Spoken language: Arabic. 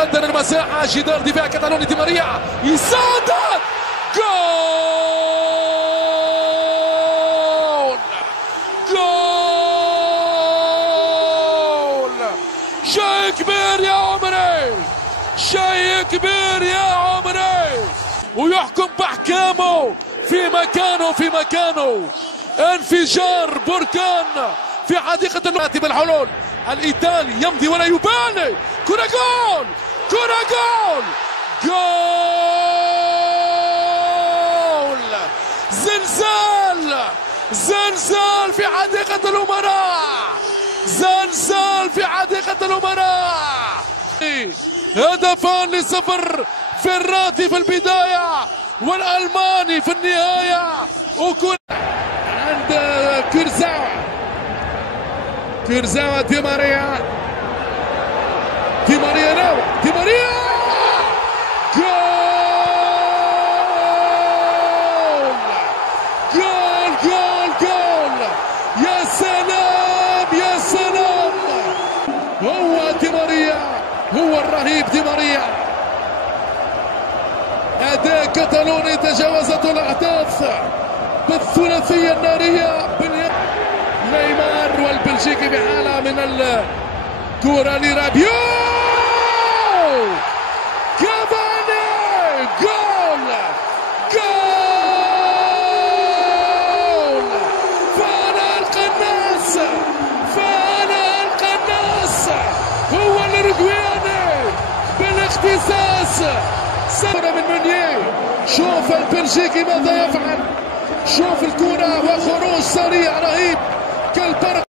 يقدر المساحة، جدار دفاع كاتالوني، دي ماريا يصادق، جول جول. شيء كبير يا عمري، شيء كبير يا عمري، ويحكم بأحكامه في مكانه. انفجار بركان في حديقة النادي بالحلول. الإيطالي يمضي ولا يبالي، كرة جول، كرة جول، جول. زلزال في حديقة الأمراء، زلزال في حديقة الأمراء. هدفان لصفر، فيراتي في البداية والألماني في النهاية. وكرة عند كيرزاوا، دي ماريا نو، دي ماريا، جول جول جول جول. يا سلام يا سلام، هو دي ماريا، هو الرهيب دي ماريا. أداء كتالوني تجاوزت الأحداث بالثلاثية النارية. نيمار والبلجيكي بحالة من الكرة لرابيو، كافاني، جول جول. فانا القناص هو الأوروغواياني بالاختصاص. سنة من مونيه، شوف البلجيكي ماذا يفعل، شوف الكرة وخروج سريع رهيب كالبرق.